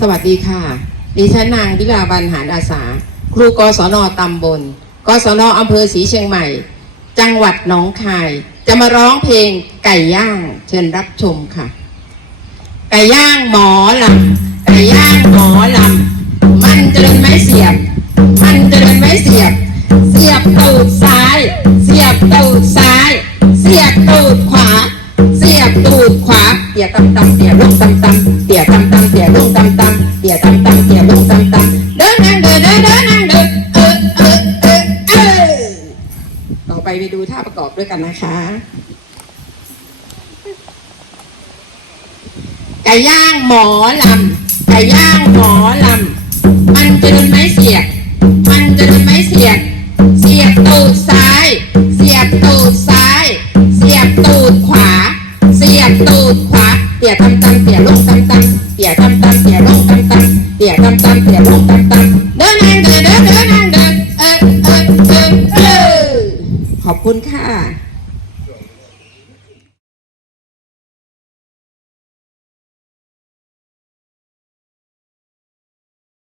สวัสดีค่ะ ดิฉันนางวิลาบันหารอาสา ครูกศนตำบล กศนอำเภอศรีเชียงใหม่ จังหวัดหนองคาย จะมาร้องเพลงไก่ย่าง เชิญรับชมค่ะ ไก่ย่างหมอลำไก่ย่างหมอลำมันจะเดินไม้เสียบ มันจะเดินไม้เสียบ เสียบตูดซ้าย เสียบตูดซ้าย เสียบตูดขวา เสียบตูดขวา เตี่ยตำตำเตี่ยลงตำตำเตี่ยตำตำเตี่ยลงตำตำเตี่ยตำตำเตี่ยลงตำตำเดินนางเดินเดินเดินนางเดินเออเออเออเออต่อไปไปดูท่าประกอบด้วยกันนะคะ ไก่ย่างหมอลำไก่ย่างหมอลำมันจะเดินไม้เสียบมันจะเดินไม้เสียบเสียบตูดซ้าย เสียบตูดซ้าย เสียบตูดขวา เสียบตูดขวา เตี่ยตำตำเตี่ยลงตันตำเตี่ยตำตำเตี่ยลงตันตำเตี่ยตำตำเตี่ยลงตันตำเดินนางเดินเดินเดินนางเดินเออเออเออเออขอบคุณค่ะ